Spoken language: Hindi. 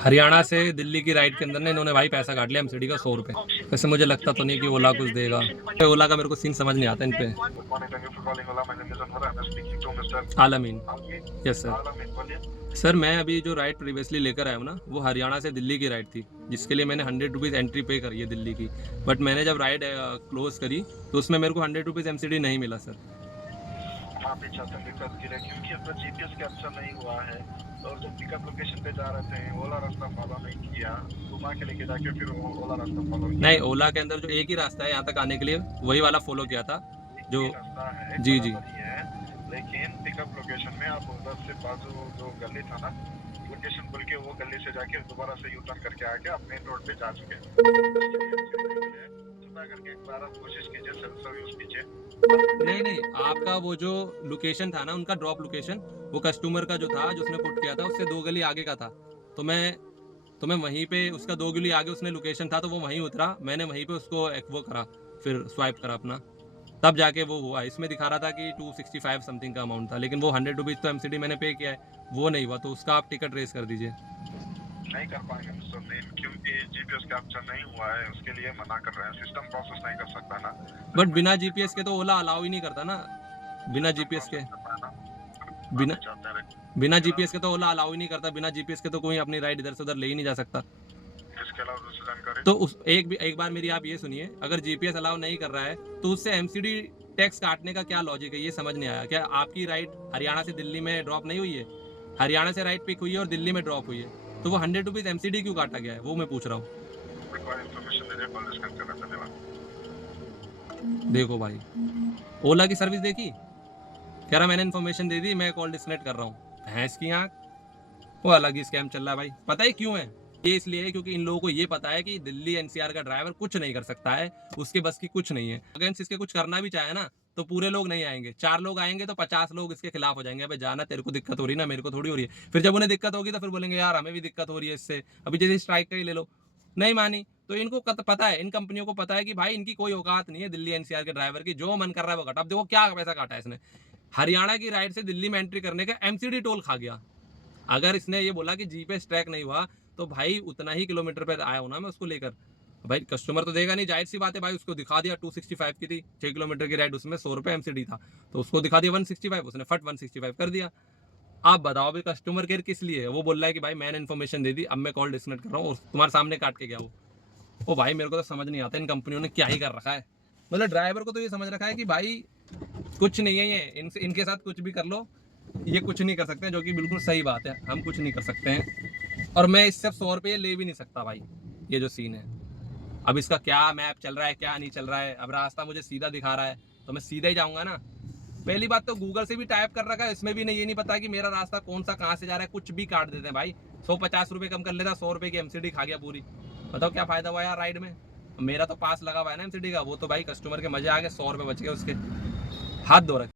हरियाणा से दिल्ली की राइड के अंदर ना इन्होंने भाई पैसा काट लिया एमसीडी का 100 रुपये। वैसे मुझे लगता तो नहीं कि ओला कुछ देगा। ओला का मेरे को सीन समझ नहीं आता इन पे। आलमीन। Yes sir. सर मैं अभी जो राइड प्रीवियसली लेकर आया हूँ ना, वो हरियाणा से दिल्ली की राइड थी, जिसके लिए मैंने 100 रुपीज़ एंट्री पे करी है दिल्ली की। बट मैंने जब राइड क्लोज करी तो उसमें मेरे को 100 रुपीज़ एमसीडी नहीं मिला सर। वहाँ पे छात्र दिक्कत गिरे क्योंकि अपना जीपीएस कैप्चर नहीं हुआ है और जब पिकअप लोकेशन पे जा रहे थे ओला रास्ता फॉलो नहीं किया, घुमा के लेके जाके फिर ओला रास्ता फॉलो किया। नहीं, ओला के अंदर जो एक ही रास्ता है यहाँ तक आने के लिए, वही वाला फॉलो किया था जो रास्ता है। जी जी है, लेकिन पिकअप लोकेशन में आप उधर से बाजू जो गली था ना, लोकेशन बोल के वो गली से जाके दोबारा से यू टर्न करके आके आप मेन रोड पे जा चुके हैं। करके एक बार आप कोशिश कीजिए सेंसर यूज कीजिए। नहीं, आपका वो जो लोकेशन था ना, उनका ड्रॉप लोकेशन, वो कस्टमर का जो था, जो उसने पुट किया था, उससे 2 गली आगे का था। तो मैं वहीं पे, उसका 2 गली आगे उसने लोकेशन था, तो वो वहीं उतरा, मैंने वहीं पे उसको एक वो करा, फिर स्वाइप करा अपना, तब जाके वो हुआ। इसमें दिखा रहा था कि 265 समथिंग का अमाउंट था, लेकिन वो 100 रुपीज़ तो एमसीडी मैंने पे किया है, वो नहीं हुआ। तो उसका आप टिकट रेस कर दीजिए। नहीं कर पाएंगे मिस्टर नेम, क्योंकि जीपीएस कैप्चर नहीं हुआ है, उसके लिए मना कर रहे हैं, सिस्टम प्रोसेस नहीं कर सकता ना। बट बिना जीपीएस के तो ओला अलाउ ही नहीं करता ना। बिना जीपीएस के बिना जीपीएस के तो ओला अलाउ ही नहीं करता। बिना जीपीएस के तो कोई अपनी राइड इधर से उधर ले ही नहीं जा सकता। इसके अलावा दूसरी जानकारी तो उस एक बार मेरी आप ये सुनिए, अगर जीपीएस अलाउ नहीं कर रहा है तो उससे एमसीडी टैक्स काटने का क्या लॉजिक है, ये समझ नहीं आया। क्या आपकी राइड हरियाणा से दिल्ली में ड्रॉप नहीं हुई है? हरियाणा से राइड पिक हुई है और दिल्ली में ड्रॉप हुई है, तो वो 100 रुपीज़ एमसीडी क्यों काटा गया है, वो मैं पूछ रहा हूँ। देखो भाई, ओला की सर्विस देखी, कह रहा मैंने इन्फॉर्मेशन दे दी, मैं कॉल डिस्कनेक्ट कर रहा हूँ। भैंस की आंख, वो अलग ही स्कैम चल रहा है भाई। पता है क्यों है? ये इसलिए है क्योंकि इन लोगों को ये पता है कि दिल्ली एनसीआर का ड्राइवर कुछ नहीं कर सकता है, उसके बस की कुछ नहीं है। अगेंस्ट इसके कुछ करना भी चाहे ना, तो पूरे लोग नहीं आएंगे। 4 लोग आएंगे तो 50 लोग इसके खिलाफ हो जाएंगे। अबे जाना, तेरे को दिक्कत हो रही है ना, मेरे को थोड़ी हो रही है। फिर जब उन्हें दिक्कत होगी तो फिर बोलेंगे यार हमें भी दिक्कत हो रही है इससे। अभी जैसे स्ट्राइक का ही ले लो, नहीं मानी तो इनको पता है, इन कंपनियों को पता है कि भाई इनकी कोई औकात नहीं है दिल्ली एनसीआर के ड्राइवर की, जो मन कर रहा है वो काटा। अब देखो क्या पैसा काटा है इसने, हरियाणा की राइड से दिल्ली में एंट्री करने का एमसीडी टोल खा गया। अगर इसने ये बोला कि जीपीएस ट्रैक नहीं हुआ, तो भाई उतना ही किलोमीटर पे आया हूं ना मैं उसको लेकर। भाई कस्टमर तो देगा नहीं, जाहिर सी बात है भाई। उसको दिखा दिया 265 की थी 6 किलोमीटर की राइड, उसमें 100 रुपये एमसीडी था, तो उसको दिखा दिया 165, उसने फट 165 कर दिया। आप बताओ भाई कस्टमर केयर किस लिए है? वो बोल रहा है कि भाई मैंने इन्फॉर्मेशन दे दी, अब मैं कॉल डिस्कनेक्ट कर रहा हूँ, और तुम्हारे सामने काट के गया वो। ओ भाई मेरे को तो समझ नहीं आता इन कंपनियों ने क्या ही कर रखा है। मतलब ड्राइवर को तो ये समझ रखा है कि भाई कुछ नहीं है ये, इनके साथ कुछ भी कर लो, ये कुछ नहीं कर सकते, जो कि बिल्कुल सही बात है, हम कुछ नहीं कर सकते हैं। और मैं इससे 100 रुपये ले भी नहीं सकता भाई, ये जो सीन है। अब इसका क्या मैप चल रहा है, क्या नहीं चल रहा है, अब रास्ता मुझे सीधा दिखा रहा है तो मैं सीधा ही जाऊंगा ना। पहली बात तो गूगल से भी टाइप कर रखा है, इसमें भी नहीं, ये नहीं पता कि मेरा रास्ता कौन सा कहाँ से जा रहा है, कुछ भी काट देते हैं भाई। 150 रुपये कम कर लेता, 100 रुपये की एमसीडी खा गया पूरी। बताओ क्या फायदा हुआ यार राइड में। मेरा तो पास लगा हुआ है ना एमसीडी का, वो तो भाई कस्टमर के मजे आ गए, 100 रुपये बच गए उसके। हाथ धो रखे।